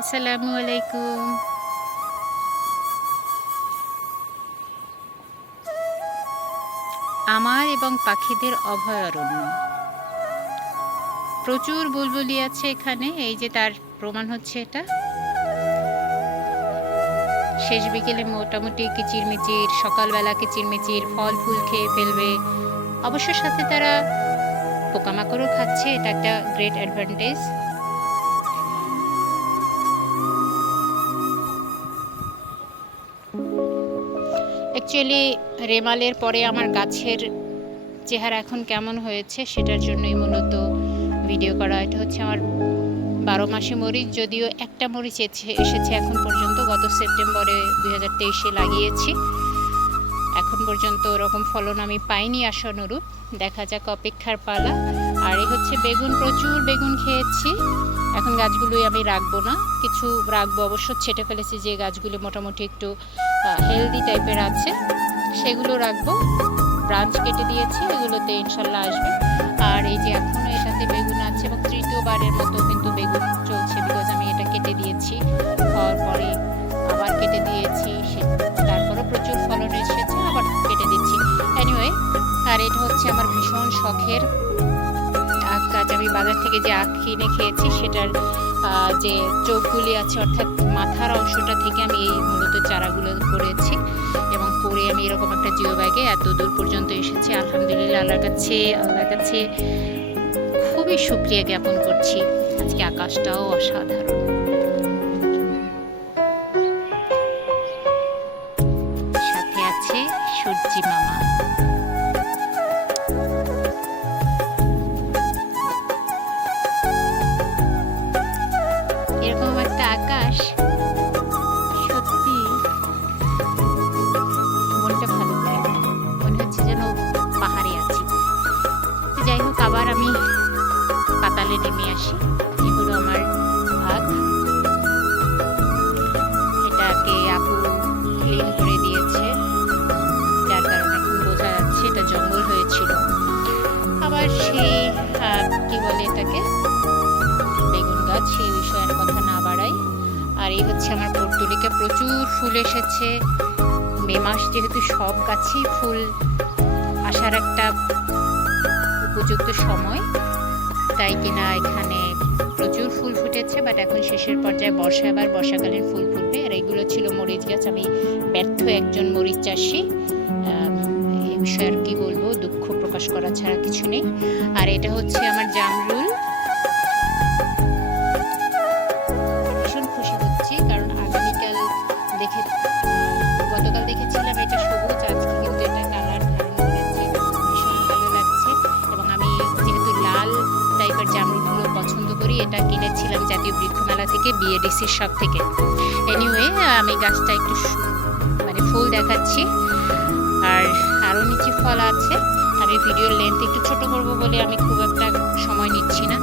আসসালামু আলাইকুম। আমার এবং পাখিদের অভয়ারণ্য। প্রচুর বুলবুলি আছে এখানে। এই যে তার প্রমাণ হচ্ছে এটা। শেষ বিকেলে মোটামুটি কিচিরমিচির, সকালবেলা কিচিরমিচির, ফল ফুল খেয়ে ফেলবে। অবশ্য সাথে তারা পোকামাকড়ও খাচ্ছে, এটা একটা গ্রেট অ্যাডভান্টেজ। অ্যাকচুয়ালি রেমালের পরে আমার গাছের চেহারা এখন কেমন হয়েছে সেটার জন্যই মূলত ভিডিও করা। এটা হচ্ছে আমার 12 মাসি মরিচ, যদিও একটা মরিচ এসেছে এখন পর্যন্ত। গত সেপ্টেম্বরে 2023-এ লাগিয়েছি, এখন পর্যন্ত ওরকম ফলন আমি পাইনি আশানুরূপ। দেখা যাক, অপেক্ষার পালা। আর এই হচ্ছে বেগুন, প্রচুর বেগুন খেয়েছি। এখন গাছগুলোই আমি রাখবো না, কিছু রাখবো অবশ্য, ছেটে ফেলেছি যে গাছগুলো মোটামুটি একটু হেলদি টাইপের আছে সেগুলো রাখবো। ব্রাঞ্চ কেটে দিয়েছি, এগুলোতে ইনশাল্লাহ আসবে। আর এই যে এখনো এটাতে বেগুন আছে এবং তৃতীয়বারের মতো কিন্তু বেগুন চলছে, বিকজ আমি এটা কেটে দিয়েছি, হওয়ার পরে আবার কেটে দিয়েছি, তারপরও প্রচুর ফলন এসেছে, আবার কেটে দিচ্ছি। এনিওয়ে, আর এটা হচ্ছে আমার ভীষণ শখের আখ গাছ। আমি বাজার থেকে যে আখ কিনে খেয়েছি সেটার যে চোখগুলি আছে, অর্থাৎ মাথার অংশটা থেকে আমি এই মূলত চারাগুলো করেছি এবং করে আমি এরকম একটা জিও ব্যাগে এত দূর পর্যন্ত এসেছি। আলহামদুলিল্লাহ, আল্লাহর কাছে খুবই শুকরিয়া জ্ঞাপন করছি। আজকে আকাশটাও অসাধারণ। সাথে আছে সূর্যি মামা। এরকম একটা আকাশ সত্যি মনটা ভালো করে দেয়, মনে হচ্ছে যেন পাহাড়ে আছি। যাই হোক, আবার আমি পাতালে নেমে আসি। এগুলো আমার ভাগ, এটাকে আপু ক্লিন করে দিয়েছে, যার কারণে এখন বোঝা যাচ্ছে এটা জঙ্গল হয়েছিল। আবার সেই কি বলে এটাকে, বেগুন গাছ, সেই বিষয়ে আর কথা না বাড়াই। আর এই হচ্ছে আমার পর্তুলিকা, প্রচুর ফুল এসেছে। মে মাস যেহেতু সব গাছেই ফুল আসার একটা উপযুক্ত সময়, তাই কিনা এখানে প্রচুর ফুল ফুটেছে। বাট এখন শেষের পর্যায়ে বর্ষা, আবার বর্ষাকালীন ফুল ফুটবে। আর এইগুলো ছিল মরিচ গাছ। আমি ব্যর্থ একজন মরিচ চাষি, এই বিষয়ে আর কি বলবো, দুঃখ প্রকাশ করা ছাড়া কিছু নেই। আর এটা হচ্ছে আমার জামরুল। ভীষণ খুশি হচ্ছি কারণ গতকাল দেখেছিলাম এটা সবুজ, আজকে কিন্তু এটা কালার ধারণ করেছে, ভীষণ ভালো লাগছে। এবং আমি যেহেতু লাল টাইপের জামরুলগুলো পছন্দ করি, এটা কিনেছিলাম জাতীয় বৃক্ষমেলা থেকে, বিএডিসির শপ থেকে। এনিওয়ে, আমি গাছটা একটু মানে ফুল দেখাচ্ছি, আর আরও নিচে ফল আছে। আমি ভিডিওর লেন্থ একটু ছোট করবো বলে আমি খুব একটা সময় নিচ্ছি না।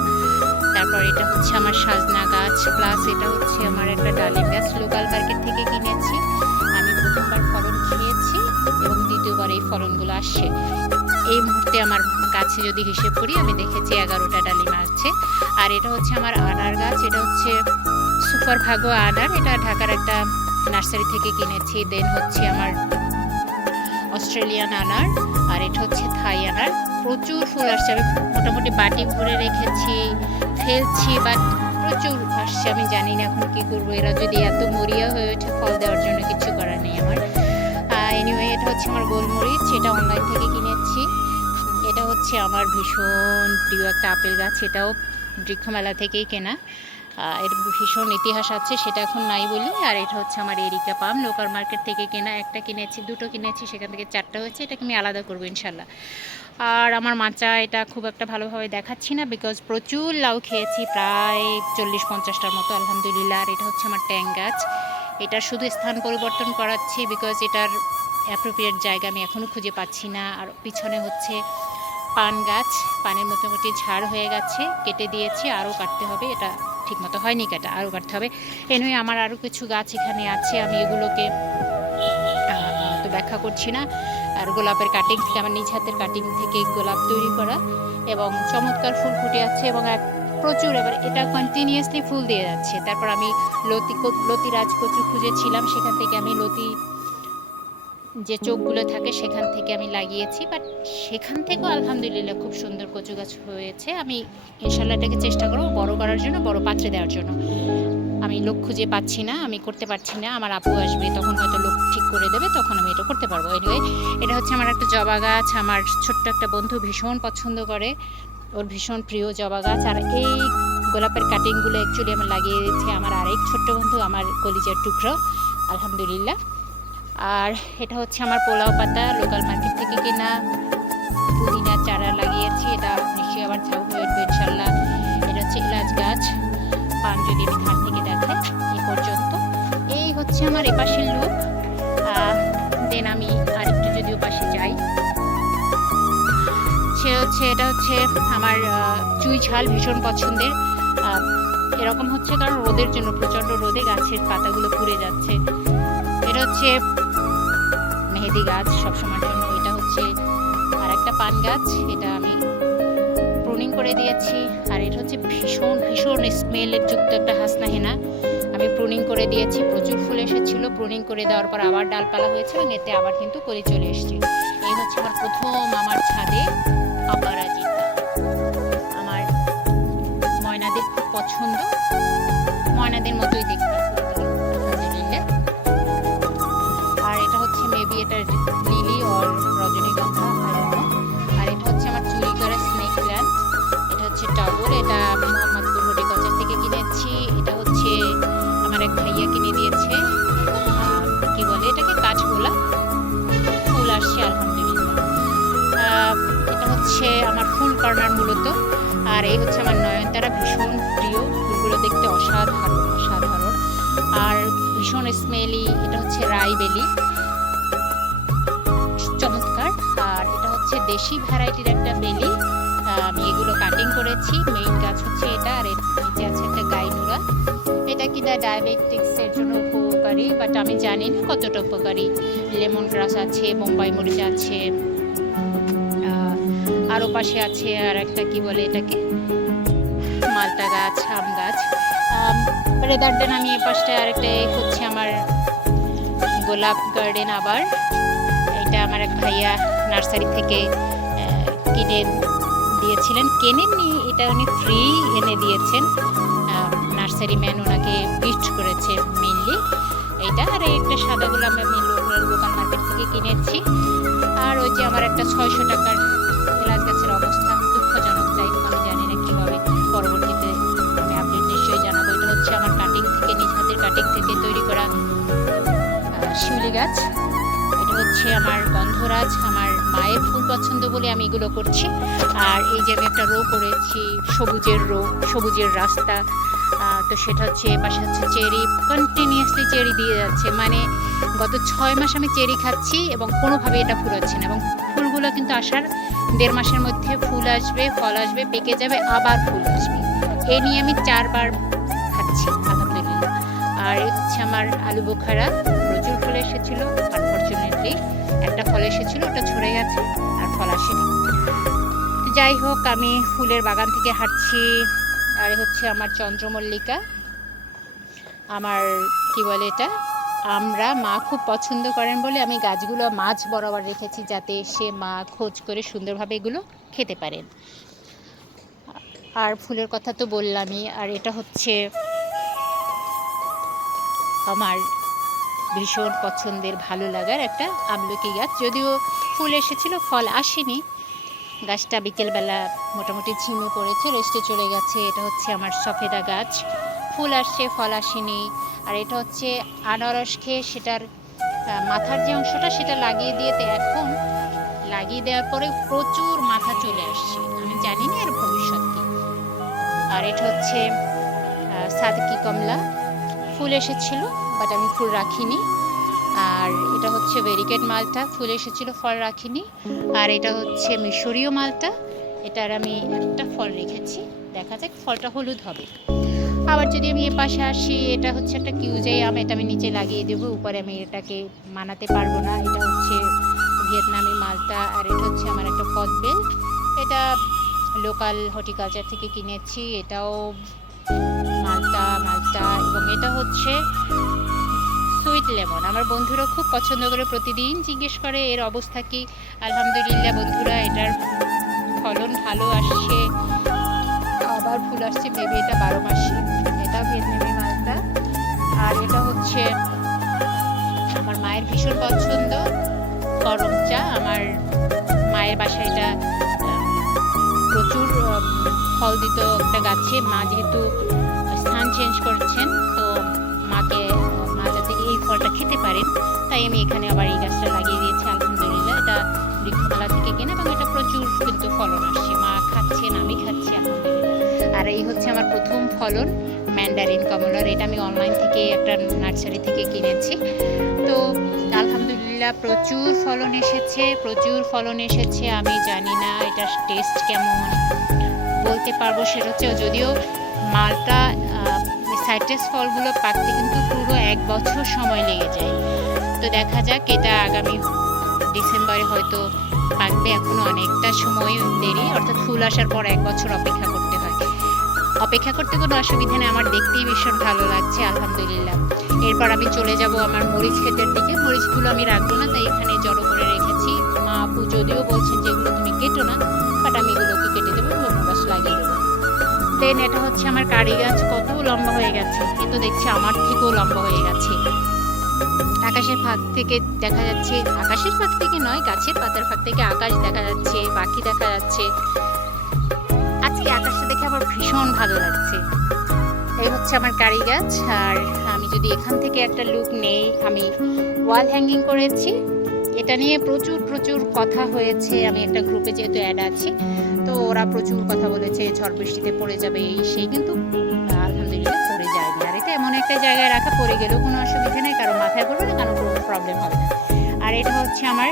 তারপর এটা হচ্ছে আমার সাজনা গাছ, প্লাস এটা হচ্ছে আমার একটা ডালিম গাছ, লোকাল মার্কেট থেকে কিনেছি। আমি প্রথমবার ফলন খেয়েছি এবং দ্বিতীয়বার এই ফলনগুলো আসছে। এই মুহূর্তে আমার গাছে যদি হিসেব করি, আমি দেখেছি 11টা ডালিম আছে। আর এটা হচ্ছে আমার আনার গাছ, এটা হচ্ছে সুপার ভাগো আনার, এটা ঢাকার একটা নার্সারি থেকে কিনেছি। দেন হচ্ছে আমার অস্ট্রেলিয়ান আনার, আর এটা হচ্ছে থাই আনার। প্রচুর ফুল আসছে, আমি মোটামুটি বাটি ভরে রেখেছি, ফেলছি, বাট প্রচুর আসছে। আমি জানি না এখন কি করবো, এরা যদি এত মরিয়া হয়ে ওঠে ফল দেওয়ার জন্য কিছু করার নেই আমার। এনিওয়ে, এটা হচ্ছে আমার গোলমরিচ, এটা অনলাইন থেকে কিনেছি। এটা হচ্ছে আমার ভীষণ প্রিয় একটা আপেল গাছ, এটাও বৃক্ষমেলা থেকেই কেনা। এর ভীষণ ইতিহাস আছে, সেটা এখন নাই বলি। আর এটা হচ্ছে আমার এরিকা পাম, লোকাল মার্কেট থেকে কেনা। একটা কিনেছি, দুটো কিনেছি, সেখান থেকে 4টা হয়েছে, এটাকে আমি আলাদা করবো ইনশাল্লাহ। আর আমার মাচা, এটা খুব একটা ভালোভাবে দেখাচ্ছি না, বিকজ প্রচুর লাউ খেয়েছি, প্রায় 40-50টার মতো আলহামদুলিল্লাহ। আর এটা হচ্ছে আমার ট্যাং গাছ, এটা শুধু স্থান পরিবর্তন করাচ্ছি, বিকজ এটার অ্যাপ্রোপ্রিয়েট জায়গা আমি এখনও খুঁজে পাচ্ছি না। আর পিছনে হচ্ছে পান গাছ, পানের মোটামুটি ঝাড় হয়ে গেছে, কেটে দিয়েছি, আরও কাটতে হবে, এটা ঠিকমতো হয়নি কাটা, আরও কাটতে হবে। এনওয়ে, আমার আরও কিছু গাছ এখানে আছে, আমি এগুলোকে তো ব্যাখ্যা করছি না। আর গোলাপের কাটিং থেকে, আমার নিজ হাতের কাটিং থেকে গোলাপ তৈরি করা, এবং চমৎকার ফুল ফুটে আছে। এবং প্রচুর, এবার এটা কন্টিনিউয়াসলি ফুল দিয়ে যাচ্ছে। তারপর আমি লতিরাজ কচু খুঁজেছিলাম, সেখান থেকে আমি লতি যে চোখগুলো থাকে সেখান থেকে আমি লাগিয়েছি, বাট সেখান থেকেও আলহামদুলিল্লাহ খুব সুন্দর কচু গাছ হয়েছে। আমি ইনশাল্লাহ এটাকে চেষ্টা করবো বড় করার জন্য, বড় পাত্রে দেওয়ার জন্য। আমি লোক খুঁজে পাচ্ছি না, আমি করতে পারছি না। আমার আপু আসবে, তখন হয়তো লোক ঠিক করে দেবে, তখন আমি এটা করতে পারবো। এনিওয়ে, এটা হচ্ছে আমার একটা জবা গাছ। আমার ছোট্ট একটা বন্ধু ভীষণ পছন্দ করে, ওর ভীষণ প্রিয় জবা গাছ। আর এই গোলাপের কাটিংগুলো অ্যাকচুয়ালি আমি লাগিয়ে দিয়েছি আমার আরেক ছোট্ট বন্ধু, আমার কলিজার টুকরো, আলহামদুলিল্লাহ। আর এটা হচ্ছে আমার পোলাও পাতা, লোকাল মার্কেট থেকে কেনা। পুদিনা চারা লাগিয়েছি, এটা নিশ্চয়ই আবার ঝাউ হয়ে উঠবে ইনশাল্লাহ। এটা হচ্ছে এলাচ গাছ, পান যদি আমি ধার থেকে দেখাই। এই পর্যন্ত এই হচ্ছে আমার এপাশের লুক। দেন আমি আরেকটু যদি ওপাশে যাই, এটা হচ্ছে আমার চুই ঝাল, ভীষণ পছন্দের। এরকম হচ্ছে কারণ রোদের জন্য, প্রচণ্ড রোদে গাছের পাতাগুলো পুড়ে যাচ্ছে। এটা হচ্ছে মেহেদি গাছ সবসময়ের জন্য। এটা হচ্ছে আর একটা পান গাছ, এটা আমি প্রুনিং করে দিয়েছি। আর এটা হচ্ছে ভীষণ ভীষণ স্মেলের যুক্ত একটা হাসনা হেনা, আমি প্রুনিং করে দিয়েছি। প্রচুর ফুল এসেছিল, প্রুনিং করে দেওয়ার পর আবার ডালপালা হয়েছে এবং এতে আবার কিন্তু কলি চলে এসেছে। এই হচ্ছে আমার প্রথম আমার ছাদে অপরাজিতা। আমার ময়নাদের খুব পছন্দ, ময়নাদের মতোই দেখতে আলহামদুলিল্লাহ। আর এটা হচ্ছে মেবি এটা লিলি অর রজনীগন্ধা, আর এটা হচ্ছে আমার চুরি করা স্নেক প্ল্যান্ট। এটা হচ্ছে টগর, এটা আমি মোহাম্মদপুর হরিগঞ্জ থেকে কিনেছি। এটা হচ্ছে আমার এক ভাইয়া কিনে দিয়েছে, কি বলে এটাকে, কাঠগোলা। ফুল আসছে আলহামদুলিল্লাহ। এটা হচ্ছে আমার ফুল কর্নার মূলত। আর এই হচ্ছে আমার নয়নতারা, ভীষণ প্রিয়, ফুলগুলো দেখতে অসাধারণ অসাধারণ আর ভীষণ স্মেলি। এটা হচ্ছে রাইবেলি, চমৎকার। আর এটা হচ্ছে দেশি ভ্যারাইটির একটা বেলি, আমি এগুলো কাটিং করেছি। মেইন গাছ হচ্ছে এটা, আর এর নিচে আছে একটা গাইনুরা। এটা কিনা ডায়াবেটিক্সের জন্য উপকারী, বাট আমি জানি না কতটা উপকারী। লেমন গ্রাস আছে, বোম্বাই মরিচ আছে, আরও পাশে আছে আর একটা কি বলে এটাকে, মালটা গাছ, আম গাছ। রেদার দেন আমি এ পাশটায় আরেকটা হচ্ছে আমার গোলাপ গার্ডেন। আবার এটা আমার এক ভাইয়া নার্সারি থেকে কিনে দিয়েছিলেন, কেনেননি, এটা উনি ফ্রি এনে দিয়েছেন। নার্সারি ম্যান ওনাকে গিফট করেছে মেনলি এইটা। আর একটা সাদা গোলাপ আমি লোকাল মার্কেট থেকে কিনেছি। আর ওই যে আমার একটা 600 টাকার এলাচ গাছের অবস্থা দুঃখজনক, যাই হোক আমি জানি না কী হবে, পরবর্তীতে আমি আপডেট নিশ্চয়ই জানাবো। এটা হচ্ছে আমার কাটিং থেকে, নিজ হাতের কাটিং থেকে তৈরি করা শিউলি গাছ। এটা হচ্ছে আমার গন্ধরাজ, আমার মায়ের ফুল পছন্দ বলে আমি এগুলো করছি। আর এই যে আমি একটা রো করেছি, সবুজের রো, সবুজের রাস্তা। তো সেটা হচ্ছে পাশে হচ্ছে চেরি, কন্টিনিউয়াসলি চেরি দিয়ে যাচ্ছে, মানে গত 6 মাস আমি চেরি খাচ্ছি এবং কোনোভাবে এটা ফুরাচ্ছে না। এবং ফুলগুলো কিন্তু আসার 1.5 মাসের মধ্যে ফুল আসবে, ফল আসবে, পেকে যাবে, আবার ফুল আসবে। এ নিয়ে আমি 4 বার খাচ্ছি আলহামদুলিল্লাহ। আর এই হচ্ছে আমার আলু বোখারা, প্রচুর ফুল এসেছিলো, আনফর্চুনেটলি একটা ফল এসেছিলো, ওটা ঝরে গেছে, আর ফল আসেনি। তো যাই হোক, আমি ফুলের বাগান থেকে হাঁটছি। আর হচ্ছে আমার চন্দ্রমল্লিকা, আমার কি বলে এটা, আমরা মা খুব পছন্দ করেন বলে আমি গাছগুলো মাছ বরাবর রেখেছি, যাতে সে মা খোঁজ করে সুন্দরভাবে এগুলো খেতে পারেন। আর ফুলের কথা তো বললামই। আর এটা হচ্ছে আমার ভীষণ পছন্দের, ভালো লাগার একটা আমলকি গাছ, যদিও ফুল এসেছিল, ফল আসেনি। গাছটা বিকেলবেলা মোটামুটি ঝিমে পড়েছে, রেস্টে চলে গেছে। এটা হচ্ছে আমার সফেদা গাছ, ফুল আসছে, ফল আসেনি। আর এটা হচ্ছে আনারস খেয়ে সেটার মাথার যে অংশটা সেটা লাগিয়ে দিয়েতে, এখন লাগিয়ে দেওয়ার পরে প্রচুর মাথা চলে আসছে, আমি জানি না এর ভবিষ্যৎ কি। আর এটা হচ্ছে সাদকি কমলা, ফুল এসেছিল বাট আমি ফুল রাখিনি। আর এটা হচ্ছে ভেরিকেট মালটা, ফুল এসেছিল, ফল রাখিনি। আর এটা হচ্ছে মিশরীয় মালটা, এটার আমি একটা ফল রেখেছি, দেখা যাক ফলটা হলুদ হবে। আবার যদি আমি এ পাশে আসি, এটা হচ্ছে একটা কিউজাই আম, এটা আমি নিচে লাগিয়ে দেবো, উপরে আমি এটাকে মানাতে পারবো না। এটা হচ্ছে ভিয়েতনামি মালটা। আর এটা হচ্ছে আমার একটা কদবেল, এটা লোকাল হর্টিকালচার থেকে কিনেছি। এটাও মালটা এবং এটা হচ্ছে সুইট লেমন। আমার বন্ধুরা খুব পছন্দ করে, প্রতিদিন জিজ্ঞেস করে এর অবস্থা কি। আলহামদুলিল্লাহ বন্ধুরা, এটার ফলন ভালো আসছে, আবার ফুল আসছে। মেবি এটা 12 মাসি। এটা ভিয়েতনামি মালটা। আর এটা হচ্ছে আমার মায়ের ভীষণ পছন্দ গরম চা। আমার মায়ের বাসায় এটা প্রচুর ফল দিত একটা গাছে। মা যেহেতু স্থান চেঞ্জ করছেন, তো মা যাতে এই ফলটা খেতে পারেন, তাই আমি এখানে আবার এই গাছটা লাগিয়ে দিয়েছি। আলহামদুলিল্লাহ, এটা বৃক্ষমেলা থেকে কেনা এবং এটা প্রচুর কিন্তু ফলন আসছে। মা খাচ্ছেন, আমি খাচ্ছি, আলহামদুলিল্লাহ। আর এই হচ্ছে আমার প্রথম ফলন, ম্যান্ডারিন কমলার। এটা আমি অনলাইন থেকে একটা নার্সারি থেকে কিনেছি। তো আলহামদুলিল্লাহ প্রচুর ফলন এসেছে। আমি জানি না এটার টেস্ট কেমন, বলতে পারবো সেটা হচ্ছে, যদিও মালটা সাইট্রাস ফলগুলো পাকতে কিন্তু পুরো 1 বছর সময় লেগে যায়। তো দেখা যাক, এটা আগামী ডিসেম্বরে হয়তো পাকবে। এখনো অনেকটা সময় দেরি, অর্থাৎ ফুল আসার পর 1 বছর অপেক্ষা করতে হয়। অপেক্ষা করতে কোনো অসুবিধা নেই, আমার দেখতেই ভীষণ ভালো লাগছে আলহামদুলিল্লাহ। এরপর আমি চলে যাব আমার মরিচ ক্ষেতের দিকে। মরিচগুলো আমি রাখবো না, তাই এখানে জড়ো করে রেখেছি। মা আপু যদিও বলছেন যে এগুলো তুমি কেটো না, বাট আমি এগুলোকে কেটে দেবো, অন্য গাছ লাগিয়ে দেবো। দেন এটা হচ্ছে আমার কারি গাছ, কত লম্বা হয়ে গেছে। এ তো দেখছি আমার থেকেও লম্বা হয়ে গেছে। আকাশের ফাঁক থেকে দেখা যাচ্ছে, আকাশের ফাঁক থেকে নয়, গাছের পাতার ফাঁক থেকে আকাশ দেখা যাচ্ছে, পাখি দেখা যাচ্ছে। আজকে আকাশটা দেখে আমার ভীষণ ভালো লাগছে। এই হচ্ছে আমার কারি গাছ। আর আমি যদি এখান থেকে একটা লুক নেই, আমি ওয়াল হ্যাঙ্গিং করেছি। এটা নিয়ে প্রচুর কথা হয়েছে। আমি একটা গ্রুপে যেহেতু অ্যাড আছি, তো ওরা প্রচুর কথা বলেছে ঝড় বৃষ্টিতে পড়ে যাবে এই সেই, কিন্তু আলহামদুলিল্লাহ পড়ে যায়নি। আর এটা এমন একটা জায়গায় রাখা, পড়ে গেলেও কোনো অসুবিধা নেই, কারণ মাথায় পড়বে না, কারণ কোনো প্রবলেম হবে না। আর এটা হচ্ছে আমার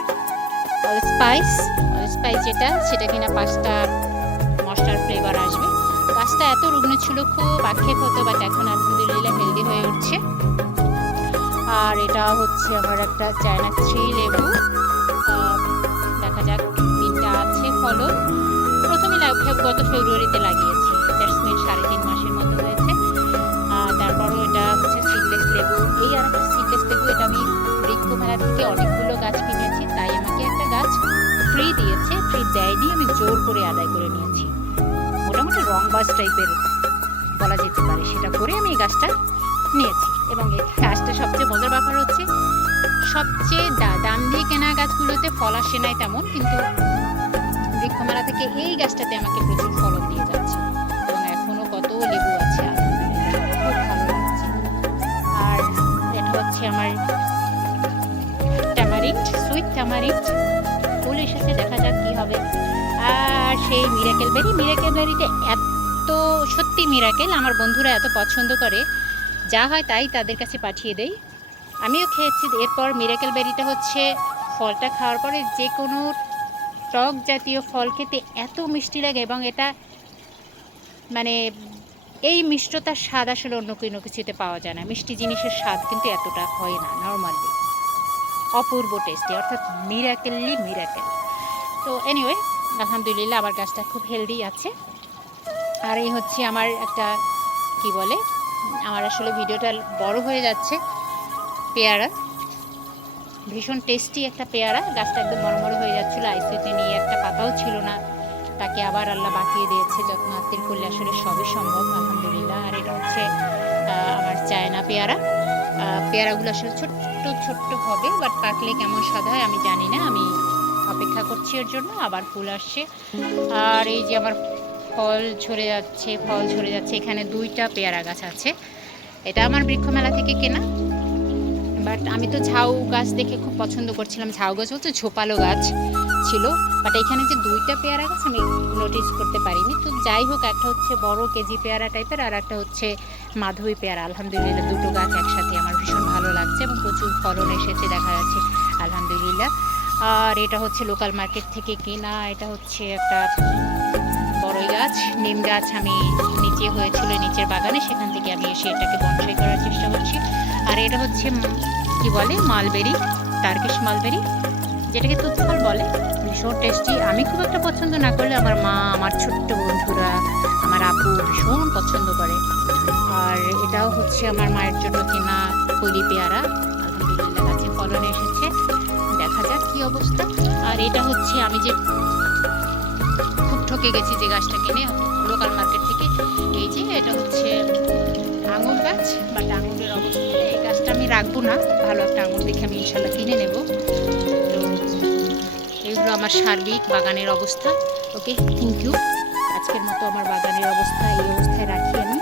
অলস্পাইস সেটা কিনা 5টা মশলার ফ্লেভার আসবে। গাছটা এত রুগ্ন ছিল, খুব আক্ষেপ হতো, বাট এখন আলহামদুলিল্লাহ হেলদি হয়ে উঠছে। আর এটা হচ্ছে আমার একটা চায়না 3 লেবু। দেখা যাক, 3টা আছে ফলন। প্রথমে গত ফেব্রুয়ারিতে লাগিয়েছি, দ্যাটস মিন 3.5 মাসের মতো হয়েছে। তারপরও এটা হচ্ছে সিডলেস লেবু। এই আর একটা সিডলেস লেবু, এটা আমি বৃক্ষমেলা থেকে অনেকগুলো গাছ কিনেছি, তাই আমাকে একটা গাছ ফ্রি দিয়েছে। ফ্রি দেয়নি, আমি জোর করে আদায় করে নিয়েছি। মোটামুটি রংবাজ টাইপের বলা যেতে পারে, সেটা করে আমি এই গাছটা নিয়েছি। এবং এই গাছটা সবচেয়ে মজার ব্যাপার হচ্ছে, সবচেয়ে দাম দিয়ে কেনা গাছগুলোতে ফল আসে নাই তেমন, কিন্তু বৃক্ষমেলা থেকে এই গাছটাতে আমাকে প্রচুর ফলন দিয়ে যাচ্ছে এবং এখনো কত লেবু আছে, আলহামদুলিল্লাহ খুব ভালো লাগছে। আর এটা হচ্ছে আমার ট্যামারিন্ড, সুইট ট্যামারিন্ড, ফুল এসেছে, দেখা যাক কি হবে। আর সেই মিরাকেল বেরিটা এত সত্যি মিরাকেল, আমার বন্ধুরা এত পছন্দ করে, যা হয় তাই তাদের কাছে পাঠিয়ে দেই। আমিও খেয়েছি। এরপর মিরাকেল বেরিটা হচ্ছে, ফলটা খাওয়ার পরে যে কোনো টক জাতীয় ফল খেতে এত মিষ্টি লাগে, এবং এটা মানে এই মিষ্টতার স্বাদ আসলে অন্য কোনো কিছুতে পাওয়া যায় না। মিষ্টি জিনিসের স্বাদ কিন্তু এতটা হয় না নর্মালি। অপূর্ব টেস্টি, অর্থাৎ মিরাকেল। তো এনিওয়ে, আলহামদুলিল্লাহ আমার গাছটা খুব হেলদি আছে। আর এই হচ্ছে আমার একটা কি বলে, আমার আসলে ভিডিওটা বড় হয়ে যাচ্ছে, পেয়ারা, ভীষণ টেস্টি একটা পেয়ারা। গাছটা একদম মরমর হয়ে যাচ্ছিলো, আইসিতে নিয়ে একটা পাতাও ছিল না, তাকে আবার আল্লাহ বাঁচিয়ে দিয়েছে। যত্ন আত্মীর করলে আসলে সবই সম্ভব, আলহামদুলিল্লাহ। আর এটা হচ্ছে আমার চায়না পেয়ারা। পেয়ারাগুলো আসলে ছোট্ট হবে, বাট পাকলে কেমন স্বাদ হয় আমি জানি না, আমি অপেক্ষা করছি এর জন্য। আবার ফুল আসছে। আর এই যে আমার ফল ঝরে যাচ্ছে। এখানে 2টা পেয়ারা গাছ আছে। এটা আমার বৃক্ষমেলা থেকে কেনা, বাট আমি তো ঝাউ গাছ দেখে খুব পছন্দ করছিলাম। ঝাউ গাছ বলতে ঝোপালো গাছ ছিল, বাট এখানে যে 2টা পেয়ারা গাছ আমি নোটিস করতে পারিনি। তো যাই হোক, একটা হচ্ছে বড় কেজি পেয়ারা টাইপের, আর একটা হচ্ছে মাধবী পেয়ারা। আলহামদুলিল্লাহ 2টো গাছ একসাথে আমার ভীষণ ভালো লাগছে এবং প্রচুর ফলন এসেছে দেখা যাচ্ছে, আলহামদুলিল্লাহ। আর এটা হচ্ছে লোকাল মার্কেট থেকে কেনা। এটা হচ্ছে একটা বড়ই গাছ, নিম গাছ আমি নিচে হয়েছিল, নিচের বাগানে, সেখান থেকে আমি এসে এটাকে বনসাই করার চেষ্টা করছি। আর এটা হচ্ছে কি বলে, মালবেরি, টার্কিশ মালবেরি, যেটাকে তুত ফল বলে, ভীষণ টেস্টি। আমি খুব একটা পছন্দ না করলে আমার মা, আমার ছোট্ট বন্ধুরা, আমার আপু ভীষণ পছন্দ করে। আর এটাও হচ্ছে আমার মায়ের জন্য কেনা কলি পেয়ারা, আলহামদুলিল্লাহ গাছে ফলন এসেছে, দেখা যাক কি অবস্থা। আর এটা হচ্ছে আমি যে খুব ঠকে গেছি যে গাছটা কিনে লোকাল মার্কেট থেকে, এই যে এটা হচ্ছে আঙুর গাছ, বাট আঙুরের অবস্থা এই গাছটা আমি রাখবো না, ভালো একটা আঙুর দেখে আমি ইনশাল্লাহ কিনে নেব। তো এইগুলো আমার সার্বিক বাগানের অবস্থা। ওকে, থ্যাংক ইউ। আজকের মতো আমার বাগানের অবস্থা এই অবস্থায় রাখি আমি।